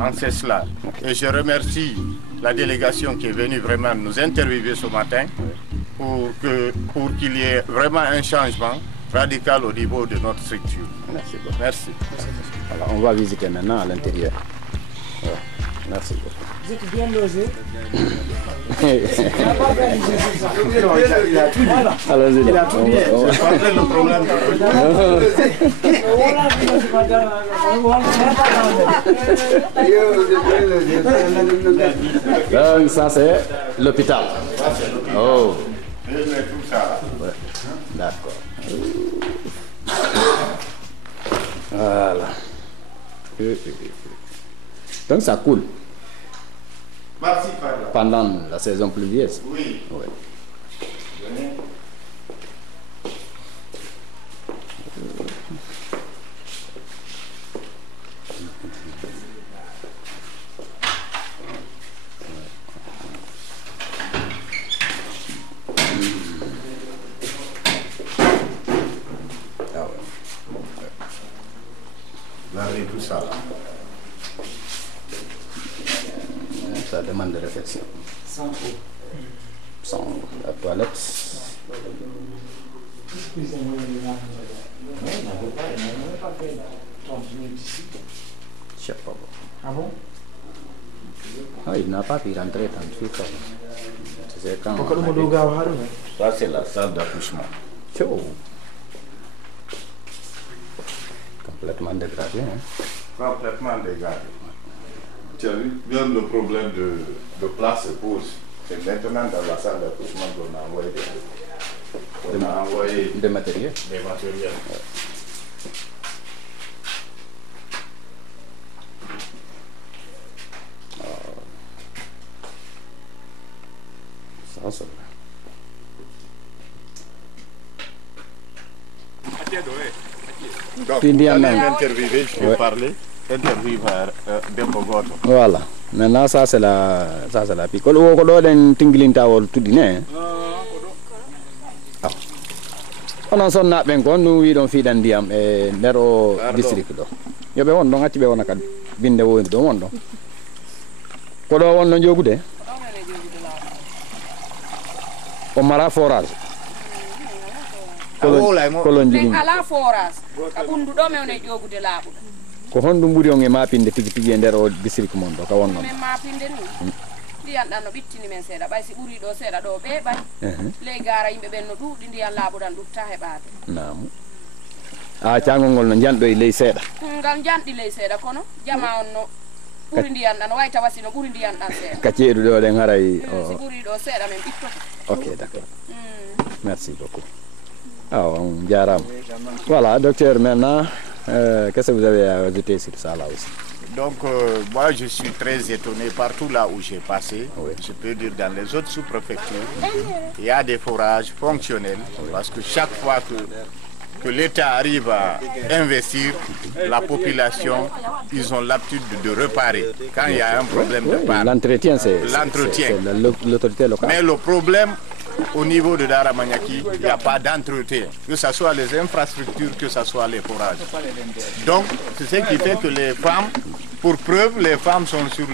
en c'est cela. Et je remercie la délégation qui est venue vraiment nous interviewer ce matin pour qu'il y ait vraiment un changement radical au niveau de notre structure. Merci beaucoup. Merci. Voilà, on va visiter maintenant à l'intérieur. Voilà. Merci beaucoup. Vous êtes bien logé. Allons-y. Il a tout bien. Je parlais le problème. Donc ça c'est l'hôpital. Oh. Je mets tout ça. Ouais. D'accord. Voilà. Donc ça coule. Merci, Pablo. Pendant la saison pluvieuse. Oui. Ouais. Venez. Ah ouais. Lavez tout ça. Ça demande de réflexion. Sans eau. Sans la toilette. Excusez-moi, il n'avait pas fait 30 minutes ici. Je sais pas. Ah bon? Ah, il n'a pas pu rentrer tant de suite. C'est quand Pourquoi le monde a Ça, c'est la salle d'accouchement. Ciao. Complètement dégradé. Hein? Complètement dégagé. Tu as vu, bien le problème de place se pose. C'est maintenant dans la salle d'accouchement qu'on a envoyé Des matériels. des matériels. Ça, c'est Donc, Puis, vous allez bien, m'interviewer, je vais parler. Interview par Dembo Goto. Voilà. Maintenant, ça c'est la pique. Quand on a un tingling tower tout dîner. On a son nappe encore, nous y feed and diam et nero district. Yo be won do ngati be won akad binde woni do won do. Ko do won no jogude. O mara forage. Kolon jigi. Ala forage. Abundu do mewne jogude laabu. Ko hondu mburi on e mapinde tigi tigi e nder o district mon do ka wonno. Men mapinde ni. Ndiyan dan no bittini men seeda bay si buri do seeda do be bay. Le gara yimbe ben no duudi ndiyan laabudan dutta hebaade. Naam. A tiangol ngol no jando e ley seeda. Ngal jandi ley seeda kono jama on no buri ndiyan dan way tawasi no buri ndiyan dan seeda. Kaciedu do den haray Si buri do seeda men bitto. OK, d'accord. Merci beaucoup. Ah, on diaram. Voilà, docteur, maintenant, qu'est-ce que vous avez à ajouter sur ça là aussi? Donc, moi, je suis très étonné partout là où j'ai passé. Oui. Je peux dire dans les autres sous-préfectures, il y a des forages fonctionnels. Parce que chaque fois que l'État arrive à investir, la population, ils ont l'habitude de réparer. Quand il y a un problème de panne. L'entretien, c'est l'autorité locale. Mais le problème, au niveau de Daramaniaki, il n'y a pas d'entretien, que ce soit les infrastructures, que ce soit les forages. Donc, c'est ce qui fait que les femmes, pour preuve, les femmes sont sur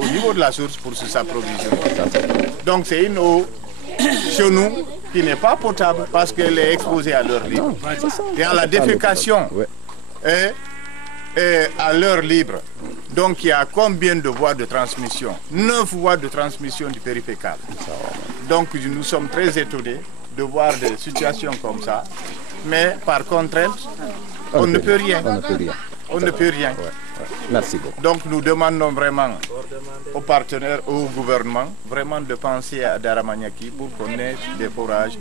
au niveau de la source pour s'approvisionner. Donc, c'est une eau chez nous qui n'est pas potable parce qu'elle est exposée à l'heure libre. Et à la défécation et à l'heure libre. Donc, il y a combien de voies de transmission? 9 voies de transmission du périfécal. Donc nous sommes très étonnés de voir des situations comme ça. Mais par contrainte, on ne peut rien. On ne peut rien. Merci beaucoup. Donc nous demandons vraiment aux partenaires, au gouvernement, vraiment de penser à Daramaniaki pour qu'on ait des forages.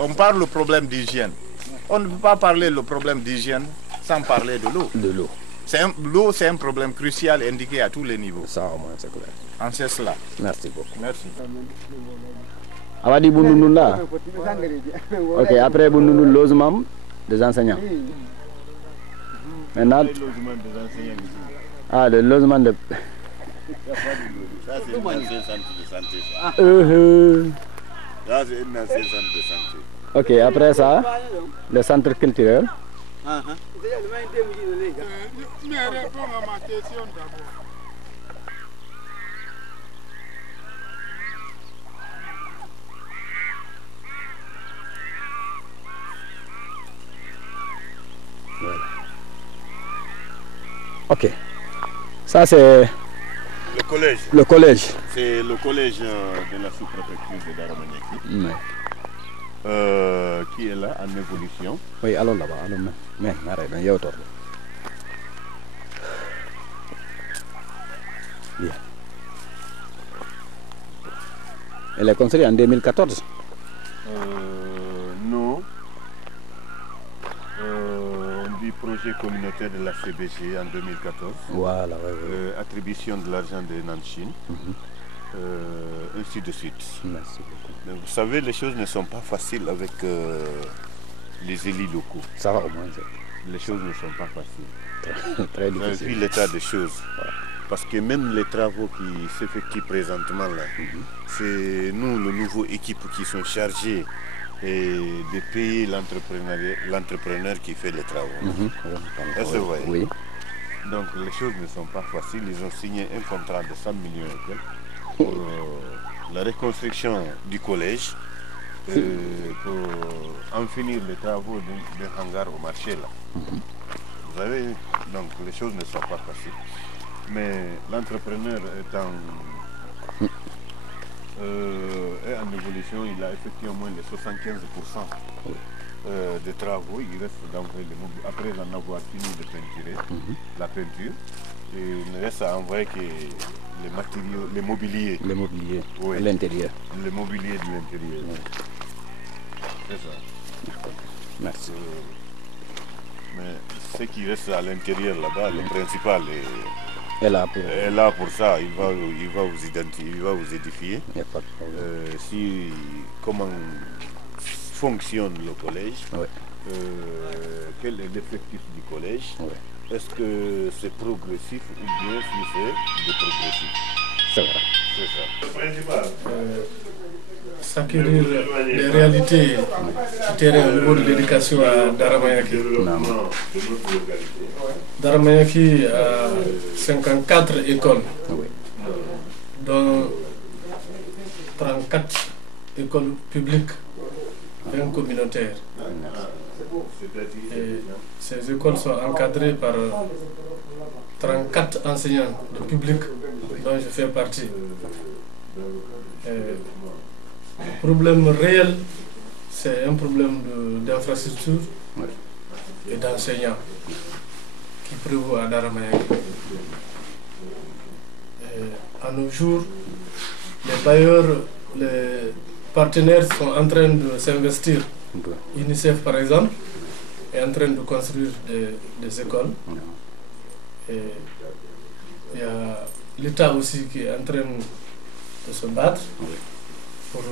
On parle du problème d'hygiène. On ne peut pas parler du problème d'hygiène sans parler de l'eau. De l'eau. L'eau, c'est un problème crucial indiqué à tous les niveaux. Ça au moins, c'est clair. En c'est cela. Merci beaucoup. Merci. Awadi Bounounou là. OK, après Bounounou, logement des enseignants. Maintenant. Ah, le logement de. Ça, c'est un ancien centre de santé. Ça, c'est un ancien centre de santé. OK, après ça, le centre culturel. Mais réponds à ma question d'abord. Voilà. Ok. Ça, c'est Le collège. le collège. C'est le collège de la sous-préfecture de Daramaniaki. Ouais. Qui est là en évolution. Oui, allons là-bas. Allons, mais arrête, il y a autour. Bien. Elle est construite en 2014. Non. On dit projet communautaire de la CBG en 2014. Voilà, oui, oui. Attribution de l'argent de Nanshin. Ainsi de suite. Merci beaucoup. Mais vous savez, les choses ne sont pas faciles avec les élus locaux. Ça va au moins. Les choses ne sont pas faciles. Très Vous avez difficile. vu l'état des choses. Parce que même les travaux qui s'effectuent présentement là, c'est nous, le nouveau équipe, qui sont chargés de payer l'entrepreneur qui fait les travaux. Est-ce que vous voyez? Oui. Donc les choses ne sont pas faciles. Ils ont signé un contrat de 100 millions et quelques pour la reconstruction du collège, pour en finir les travaux de hangar au marché là. Vous savez, donc les choses ne sont pas faciles. Mais l'entrepreneur est en évolution, il a effectué au moins les 75% des travaux. Il reste d'envoyer après en avoir fini de peinturer la peinture. Et il ne reste à envoyer que les matériaux, les mobiliers. Le mobilier, Oui. l'intérieur. Le mobilier de l'intérieur. C'est ça. Merci. Mais ce qui reste à l'intérieur là-bas, le principal Et là, pour... est là pour ça. Il va vous identifier, il va vous édifier. Il n'y a pas de problème. Comment fonctionne le collège, Ouais. quel est l'effectif du collège, Ouais. est-ce que c'est progressif ou bien si c'est déprogressif. C'est vrai. C'est ça. Le principal. S'acquérir les réalités du terrain au niveau de l'éducation à Daramayaki. Daramayaki a 54 écoles, Oui. dont 34 écoles publiques, 20 communautaires. Et ces écoles sont encadrées par 34 enseignants de public dont je fais partie. Le problème réel, c'est un problème d'infrastructure et d'enseignants qui prévaut à Daramayaki. À nos jours, les bailleurs, les partenaires sont en train de s'investir. UNICEF, par exemple, est en train de construire des écoles. Et il y a l'État aussi qui est en train de se battre pour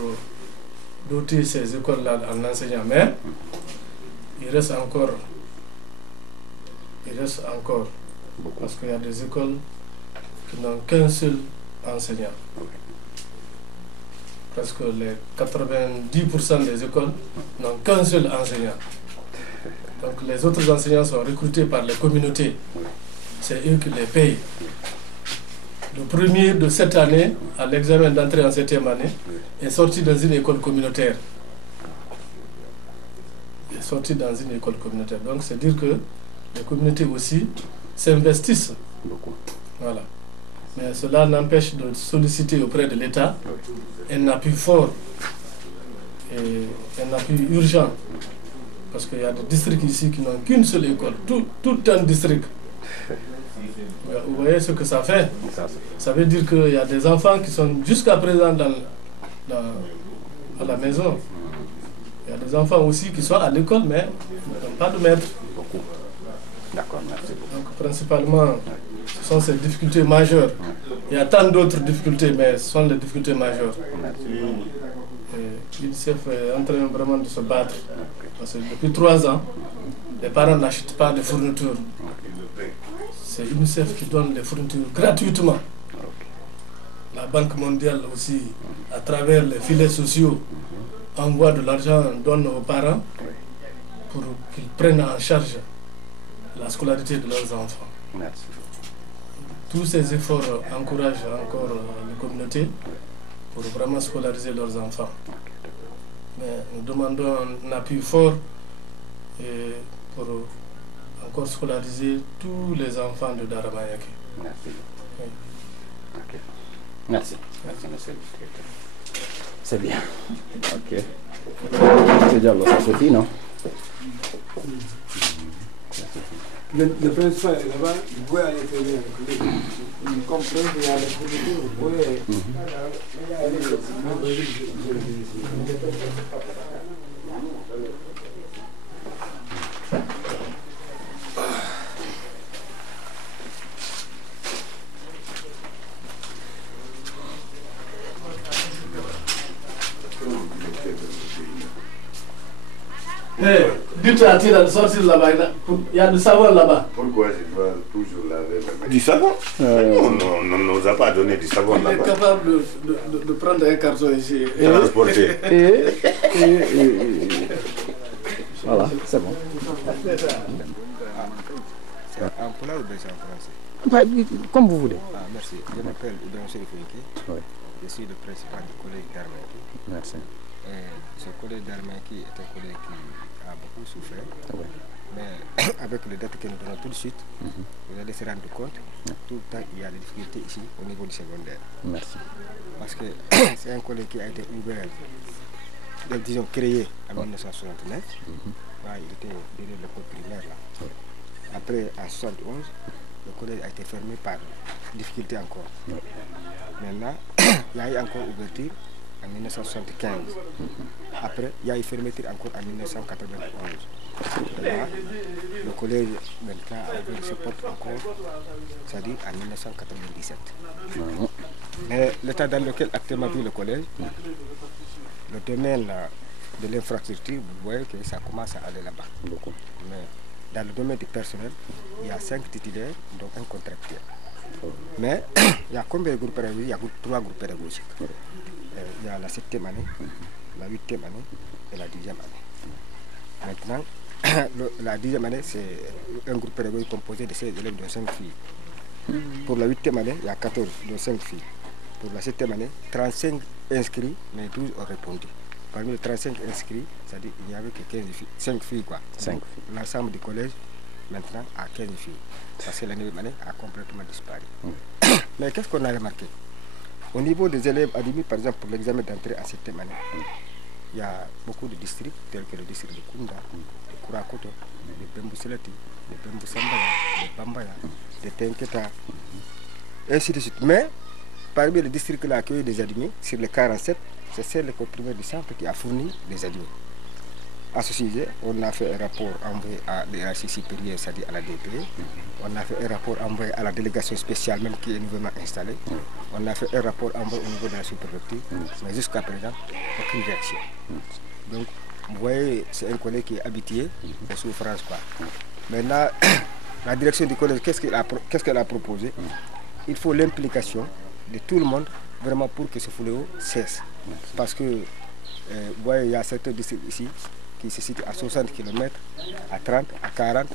doter ces écoles-là en enseignants. Mais il reste encore, parce qu'il y a des écoles qui n'ont qu'un seul enseignant. Parce que les 90% des écoles n'ont qu'un seul enseignant. Donc les autres enseignants sont recrutés par les communautés. C'est eux qui les payent. Le premier de cette année, à l'examen d'entrée en 7e année, est sorti dans une école communautaire. Donc c'est dire que les communautés aussi s'investissent. Beaucoup. Voilà. Mais cela n'empêche de solliciter auprès de l'État un appui fort et un appui urgent. Parce qu'il y a des districts ici qui n'ont qu'une seule école, tout un district. Vous voyez ce que ça fait? Ça veut dire qu'il y a des enfants qui sont jusqu'à présent à la maison. Il y a des enfants aussi qui sont à l'école, mais qui n'ont pas de maître. Beaucoup. D'accord, merci beaucoup. Donc principalement, ce sont ces difficultés majeures. Il y a tant d'autres difficultés, mais ce sont les difficultés majeures. L'UNICEF est en train vraiment de se battre. Parce que depuis 3 ans, les parents n'achètent pas de fournitures. C'est l'UNICEF qui donne les fournitures gratuitement. La Banque mondiale aussi, à travers les filets sociaux, envoie de l'argent, donne aux parents pour qu'ils prennent en charge la scolarité de leurs enfants. Merci. Tous ces efforts encouragent encore les communautés pour vraiment scolariser leurs enfants. Mais nous demandons un appui fort pour encore scolariser tous les enfants de Daramayaki. Merci. Oui. Ok. Merci. Merci, monsieur le directeur. C'est bien. Ok. C'est déjà ça suffit, non? Le principal est là-bas, vous pouvez aller faire bien avec lui. Comme preuve, il y a les producteurs, vous pouvez aller Dites à Tira de sortir là-bas, il y a du savon là-bas. Pourquoi je dois toujours laver mes mains? Du savon? On ne nous a pas donné du savon Il est là-bas. capable de prendre un carton ici. Et transporter. Voilà, c'est bon. C'est en polaar ou bien c'est en français? Comme vous voulez. Ah, merci. Je m'appelle Ibrahim Serifinki. Oui. Je suis le principal du collège d'Armaki. Merci. Ce collège d'Armaki est un collège qui a beaucoup souffert. Oui. Mais avec les dates que nous donnons tout de suite, vous allez se rendre compte, tout le temps il y a des difficultés ici au niveau du secondaire. Merci. Parce que c'est un collège qui a été ouvert, disons créé en 1969. Il était derrière l'école primaire là. Après, en 1971, le collège a été fermé par difficulté encore. Maintenant, il y a eu encore ouverture en 1975. Après, il y a eu fermeture encore en 1991. Et là, le collège maintenant a ouvert ses portes encore, c'est-à-dire en 1997. Mais l'état dans lequel actuellement vit le collège, le domaine de l'infrastructure, vous voyez que ça commence à aller là-bas. Mais dans le domaine du personnel, il y a 5 titulaires, dont un contractuel. Mais il y a combien de groupes pédagogiques? Il y a 3 groupes pédagogiques. Il y a la 7e année, la 8e année et la 10e année. Maintenant, la 10e année, c'est un groupe pédagogique composé de 16 élèves de 5 filles. Pour la 8e année, il y a 14 de 5 filles. Pour la 7e année, 35 inscrits, mais 12 ont répondu. Parmi les 35 inscrits, c'est-à-dire qu'il n'y avait que 15 filles, 5 filles quoi. 5 filles. L'ensemble du collège, maintenant, a 15 filles. Parce que la 9e année a complètement disparu. Mais qu'est-ce qu'on a remarqué? Au niveau des élèves admis, par exemple, pour l'examen d'entrée en 7e année, il y a beaucoup de districts, tels que le district de Kunda, de Kurakoto, de Bembouselati, de Bemboussambaya, de Bambaya, de Tenketa, ainsi de suite. Mais, parmi les districts qui ont accueilli des admis, sur les 47, c'est l'école primaire du centre qui a fourni des admis. À ce sujet, on a fait un rapport envoyé à l'hierarchie supérieure, c'est-à-dire à la DPE. On a fait un rapport envoyé à la délégation spéciale, même qui est nouvellement installée. On a fait un rapport envoyé au niveau de la sous-préfecture. Mais jusqu'à présent, aucune réaction. Donc, vous voyez, c'est un collège qui est habitué aux souffrances, quoi. Maintenant, la direction du collège, qu'est-ce qu'elle a proposé? Il faut l'implication de tout le monde, vraiment, pour que ce fléau cesse. Parce que, vous voyez, il y a certains districts ici qui se situent à 60 km, à 30, à 40.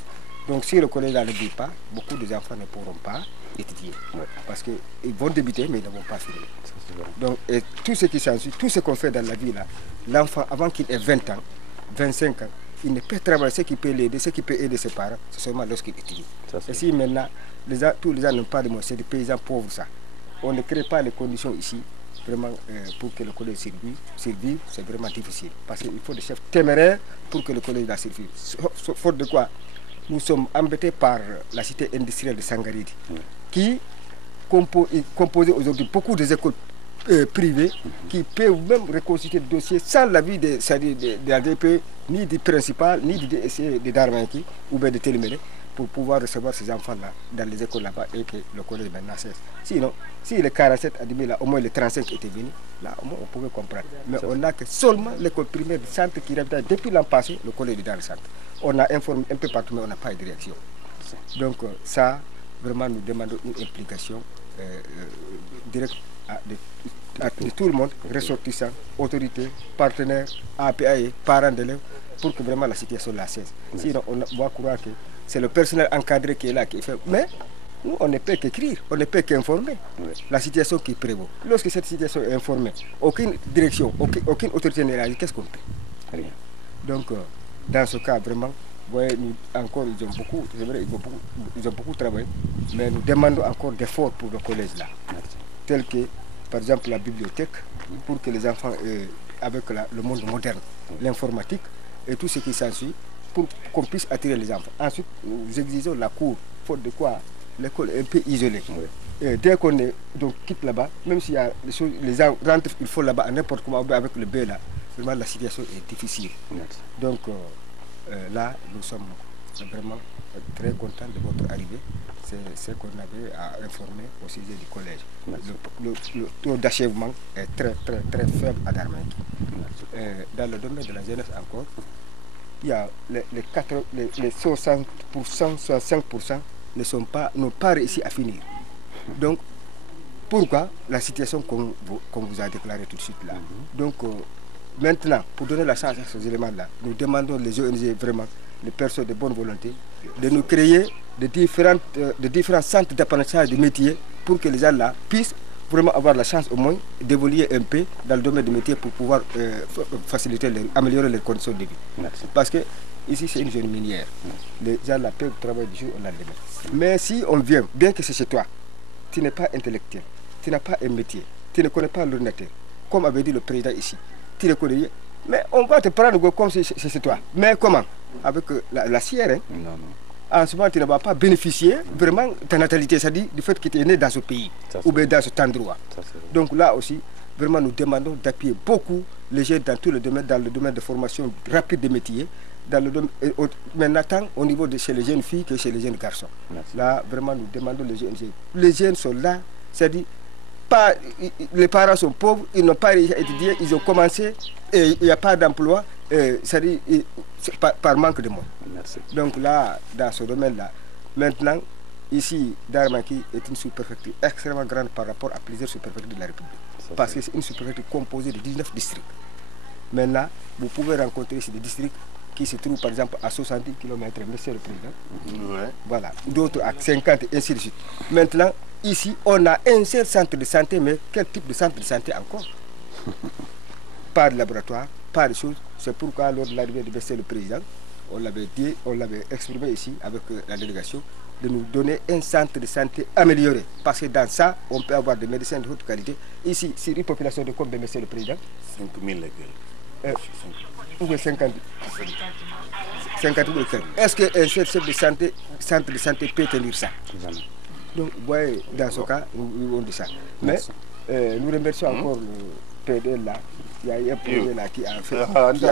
Donc si le collège ne le dit pas, beaucoup d'enfants ne pourront pas étudier. Parce qu'ils vont débuter, mais ils ne vont pas finir. Donc et tout ce qui s'ensuit, tout ce qu'on fait dans la vie, là, l'enfant, avant qu'il ait 20 ans, 25 ans, il ne peut travailler. Ce qui peut l'aider, ce qui peut aider ses parents, c'est seulement lorsqu'il étudie. Et si maintenant, tous les gens n'ont pas de moyens, c'est des paysans pauvres, ça. On ne crée pas les conditions ici. Vraiment, pour que le collège survive, c'est vraiment difficile. Parce qu'il faut des chefs téméraires pour que le collège survive. Faute de quoi, nous sommes embêtés par la cité industrielle de Sangaridi, qui compose aujourd'hui beaucoup des écoles privées qui peuvent même reconstituer le dossier sans l'avis de la DP, ni du principal, ni du DSC de Darmanki ou bien de Télémélé, pour pouvoir recevoir ces enfants-là dans les écoles là-bas et que le collège maintenant cesse. Sinon, si les 47 admis là, au moins les 35 étaient venus, là au moins on pouvait comprendre. Mais on n'a que seulement l'école primaire du centre qui revient depuis l'an passé, le collège dans le centre. On a informé un peu partout, mais on n'a pas eu de réaction. Donc ça, vraiment, nous demandons une implication directe de tout le monde, ressortissants, autorités, partenaires, APAE, parents d'élèves, pour que vraiment la situation la cesse. Sinon, on va croire que c'est le personnel encadré qui est là, qui fait. Mais nous, on ne peut qu'écrire, on ne peut qu'informer la situation qui prévaut. Lorsque cette situation est informée, aucune direction, aucune autorité n'est là, qu'est-ce qu'on fait? Rien. Donc, dans ce cas, vraiment, vous voyez, nous, encore, ils ont beaucoup, c'est vrai, ils ont beaucoup travaillé, mais nous demandons encore d'efforts pour le collège là. Tel que, par exemple, la bibliothèque, pour que les enfants, avec le monde moderne, l'informatique et tout ce qui s'ensuit, pour qu'on puisse attirer les enfants. Ensuite, nous exigeons la cour, faute de quoi l'école est un peu isolée. Et dès qu'on quitte là-bas, même s'il y a des choses, les gens rentrent, il faut là-bas, à n'importe comment, avec le B là, vraiment la situation est difficile. Donc là, nous sommes vraiment très contents de votre arrivée. C'est ce qu'on avait à informer au sujet du collège. Le taux d'achèvement est très faible à Darmanki. Dans le domaine de la jeunesse encore, il y a les 60%, 65% n'ont pas réussi à finir. Donc, pourquoi la situation qu'on vous a déclarée tout de suite là? Donc, maintenant, pour donner la chance à ces éléments-là, nous demandons les ONG vraiment, les personnes de bonne volonté, de nous créer de différents centres d'apprentissage de métiers pour que les gens là puissent vraiment avoir la chance au moins d'évoluer un peu dans le domaine des métiers pour pouvoir améliorer les conditions de vie. Merci. Parce que ici c'est une zone minière. Les gens là peuvent travailler du jour au lendemain. Mais si on vient, bien que c'est chez toi, tu n'es pas intellectuel, tu n'as pas un métier, tu ne connais pas l'ordinateur, comme avait dit le président ici, tu ne connais, mais on va te prendre comme si c'est chez toi. Mais comment? Avec la CR, hein? Non. En ce moment, tu ne vas pas bénéficier vraiment de ta natalité, c'est-à-dire du fait que tu es né dans ce pays ou bien dans cet endroit. Donc là aussi, vraiment, nous demandons d'appuyer beaucoup les jeunes dans tout le domaine, dans le domaine de formation rapide des métiers, dans le domaine, maintenant tant au niveau de chez les jeunes filles que chez les jeunes garçons. Merci. Là, vraiment, nous demandons les jeunes. Les jeunes sont là, c'est-à-dire, les parents sont pauvres, ils n'ont pas étudié, ils ont commencé et il n'y a pas d'emploi, c'est-à-dire par manque de moyens. Merci. Donc là, dans ce domaine-là, maintenant, ici, Darmanki est une sous-préfecture extrêmement grande par rapport à plusieurs sous-préfectures de la République. Parce que c'est une sous-préfecture composée de 19 districts. Maintenant, vous pouvez rencontrer ici des districts qui se trouvent par exemple à 70 km, monsieur le président. Ouais. Voilà. D'autres à 50 et ainsi de suite. Maintenant, ici, on a un seul centre de santé, mais quel type de centre de santé encore? Pas de laboratoire, pas de choses. C'est pourquoi lors de l'arrivée de monsieur le président, on l'avait dit, on l'avait exprimé ici avec la délégation, de nous donner un centre de santé amélioré. Parce que dans ça, on peut avoir des médecins de haute qualité. Ici, sur une population de combien, monsieur le président? 5000 ou 50 000. Est-ce qu'un chef de santé, centre de santé peut tenir ça? Donc, vous voyez, dans ce cas, nous on dit ça. Mais nous remercions encore le PDL là. Il y a eu un projet là qui a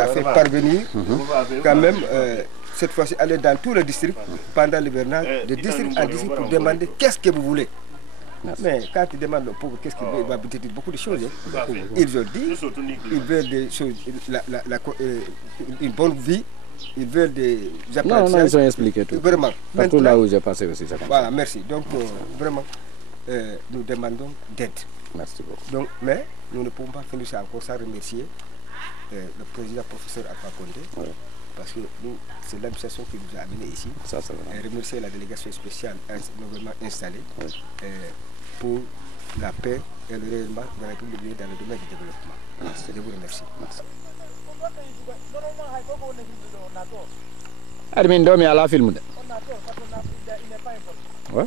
fait parvenir quand même cette fois-ci aller dans tous les districts pendant l'hivernage, de district en district pour demander qu'est-ce que vous voulez. Merci. Mais quand tu demandes aux pauvres qu'est-ce qu'ils veulent, il va te dire beaucoup de choses. Hein. Ils ont dit, ils veulent des choses, une bonne vie, ils veulent des apprentissages. Non, ils ont expliqué tout. Vraiment. Partout là où j'ai passé aussi, ça. Voilà, merci. Donc, vraiment, nous demandons d'aide. Merci beaucoup. Donc, mais nous ne pouvons pas finir ça encore sans remercier le président professeur Alpha Condé. Ouais. Parce que c'est l'administration qui nous a amenés ici. Ça, et remercier la délégation spéciale nouvellement installée pour la paix et le rayonnement de la République dans le domaine du développement. Merci. Je vous remercie. Merci. Admin domi ala film de. Ouais.